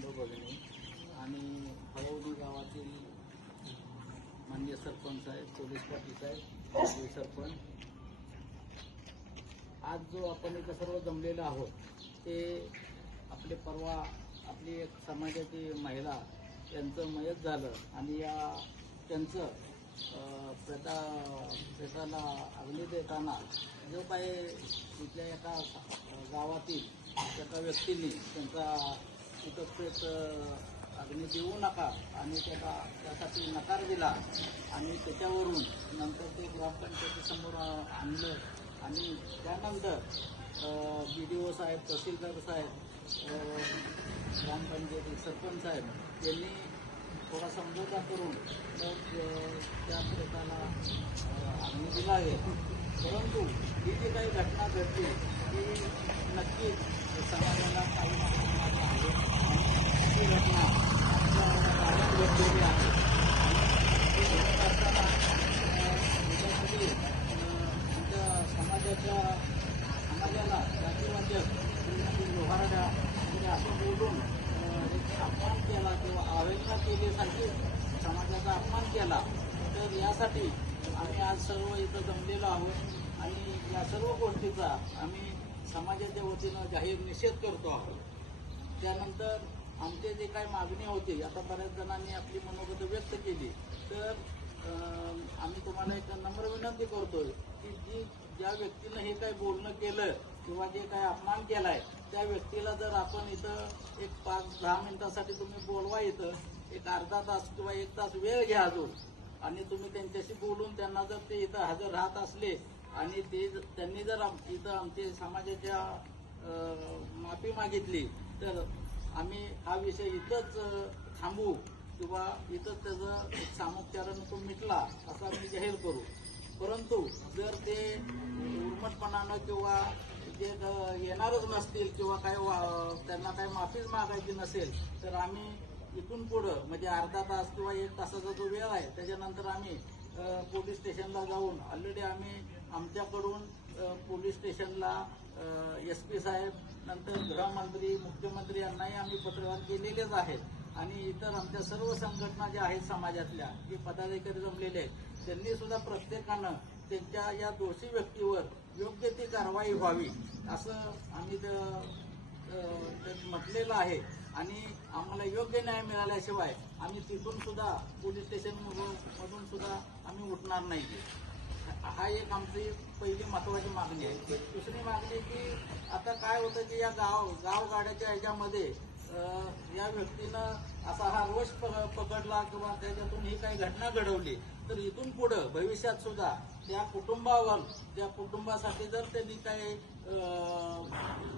बांधव भगिनी आणि हळवणी गावातील माननीय सरपंच साहेब, पोलीस पाटील साहेब, माजी सरपंच, आज जो आपण इथं सर्व जमलेलो आहोत ते आपले परवा आपली एक समाजाची महिला यांचं मयत झालं आणि या त्यांचं पेटाला अग्नी देताना जो काही तिथल्या एका गावातील एका व्यक्तींनी त्यांचा तिथं पेट अग्नी देऊ नका आणि त्यासाठी नकार दिला आणि त्याच्यावरून नंतर ते ग्रामपंचायतीसमोर आणलं आणि त्यानंतर BDO साहेब, तहसीलदार साहेब, ग्रामपंचायती सरपंच साहेब यांनी थोडा समझोता करून त्या प्रेताला अग्नी दिला आहे. परंतु ही जी काही घटना घडली ती नक्कीच समाजाला काही माध्यमात आहे. ही घटना आमच्या घडलेली आहे आणि हे घडत असताना त्याच्यामध्ये आमच्या समाजाला जातीवाचक लोहारड्या म्हणजे असं बोलून अपमान केला किंवा अवहेलना केल्यासारखी समाजाचा अपमान केला. तर यासाठी आम्ही आज सर्व इथं जमलेलो आहोत आणि या सर्व गोष्टीचा आम्ही समाजाच्या वतीनं जाहीर निषेध करतो आहोत. त्यानंतर आमचे जे काही मागणी होती, आता बऱ्याच जणांनी आपली मनोगत व्यक्त केली, तर आम्ही तुम्हाला एक नम्र विनंती करतोय की ज्या व्यक्तीनं हे काही बोलणं केलं किंवा जे काही अपमान केलाय त्या व्यक्तीला जर आपण इथं एक 5-10 मिनिटासाठी तुम्ही बोलवा, इथं एक अर्धा तास किंवा 1 तास वेळ घ्या अजून आणि तुम्ही त्यांच्याशी बोलून त्यांना जर ते इथं हजर राहत असले आणि त्यांनी जर इथं आमच्या समाजाच्या माफी मागितली तर आम्ही हा विषय इथंच थांबवू किंवा इथंच त्याचं सामोपचारण तो मिटला असं आम्ही जाहीर करू. परंतु जर ते उर्मटपणानं किंवा जे येणारच नसतील किंवा काय त्यांना काही माफीच मागायची नसेल तर आम्ही इथून पुढं म्हणजे अर्धा तास किंवा 1 तासाचा जो वेळ आहे त्याच्यानंतर आम्ही पोलीस स्टेशनला जाऊन ऑलरेडी आम्ही आमच्याकडून पोलीस स्टेशनला SP साहेब, नंतर गृहमंत्री, मुख्यमंत्री यांनाही आम्ही पत्रव्यवहार केलेलेच आहेत आणि इतर आमच्या सर्व संघटना ज्या आहेत समाजातल्या जे पदाधिकारी जमलेले आहेत त्यांनी सुद्धा प्रत्येकानं त्यांच्या या दोषी व्यक्तीवर योग्य ती कारवाई व्हावी असं आम्ही म्हटलेलं आहे आणि आम्हाला योग्य न्याय मिळाल्याशिवाय आम्ही तिथून सुद्धा पोलीस स्टेशनमधून सुद्धा आम्ही उठणार नाही. हा एक आमची पहिली महत्वाची मागणी आहे. दुसरी मागणी की आता काय होतं की या गावगाड्याच्या ह्याच्यामध्ये या व्यक्तीनं असा हा रोष पकडला किंवा त्याच्यातून ही काही घटना घडवली तर इथून पुढं भविष्यात सुद्धा त्या कुटुंबासाठी जर त्यांनी काही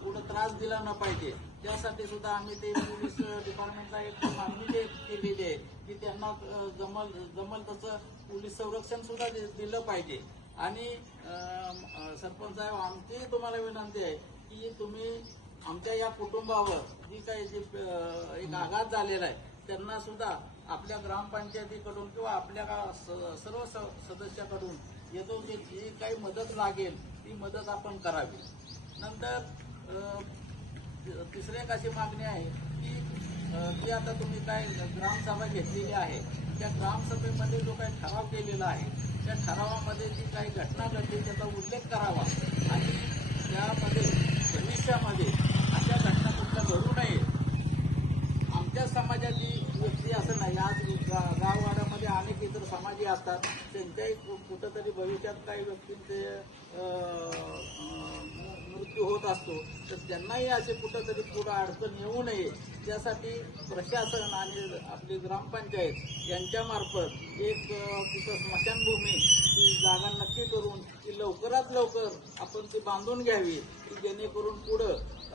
पुढं त्रास दिला न पाहिजे त्यासाठी सुद्धा आम्ही ते पोलीस डिपार्टमेंटला एक मागणी केलेली आहे की त्यांना जमल तसं पोलीस संरक्षण सुद्धा दिलं पाहिजे. आणि सरपंच साहेब, आमची तुम्हाला विनंती आहे की तुम्ही आमच्या या कुटुंबावर जी काही एक आघात झालेला आहे त्यांना सुद्धा आपल्या ग्रामपंचायतीकडून किंवा आपल्या सर्व सदस्याकडून येथून जी काही मदत लागेल ती मदत आपण करावी. नंतर तिसरी एक अशी मागणी आहे की आता तुम्ही काय ग्रामसभा घेतलेली आहे त्या ग्रामसभेमध्ये जो काही ठराव केलेला आहे त्या ठरावामध्ये जी काही घटना घडली त्याचा उल्लेख करावा आणि त्यामध्ये भविष्यामध्ये अशा घटना कुठल्या घडू नये. आमच्या समाजाची व्यक्ती असं नाही, आज गाववाड्यामध्ये अनेक इतर समाजी असतात त्यांच्याही कुठंतरी भविष्यात काही व्यक्तींचे मृत्यू होत असतो तर त्यांनाही असे कुठंतरी पुढं अडचण येऊ नये त्यासाठी प्रशासन आणि आपली ग्रामपंचायत यांच्यामार्फत एक तिथं स्मशानभूमी ती जागा नक्की करून ती लवकरात लवकर आपण ती बांधून घ्यावी की जेणेकरून पुढं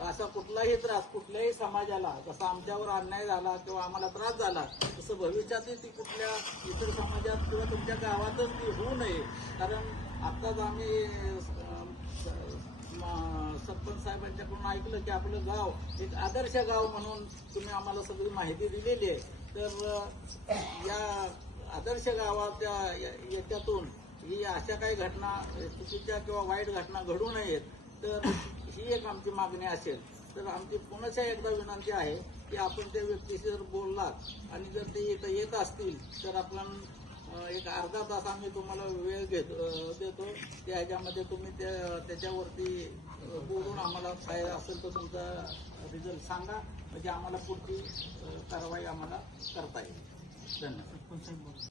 असा कुठलाही त्रास कुठल्याही समाजाला जसा आमच्यावर अन्याय झाला किंवा आम्हाला त्रास झाला तसं भविष्यातही ती कुठल्या इतर समाजात किंवा तुमच्या गावातच ती होऊ नये. कारण आत्ताच आम्ही सरपंच साहेबांच्याकडून ऐकलं की आपलं गाव एक आदर्श गाव म्हणून तुम्ही आम्हाला सगळी माहिती दिलेली आहे. तर या आदर्श गावाच्या याच्यातून ही अशा काही घटना चुकीच्या किंवा वाईट घटना घडू नयेत तर ही एक आमची मागणी असेल. तर आमची पुन्हा एकदा विनंती आहे की आपण त्या व्यक्तीशी जर बोललात आणि जर ते इथं येत असतील तर आपण एक अर्धा तास आम्ही तुम्हाला वेळ देतो त्या ह्याच्यामध्ये तुम्ही त्याच्यावरती बोलून आम्हाला काय असेल तर तुमचा रिझल्ट सांगा, म्हणजे आम्हाला पुढची कारवाई आम्हाला करता येईल. धन्यवाद.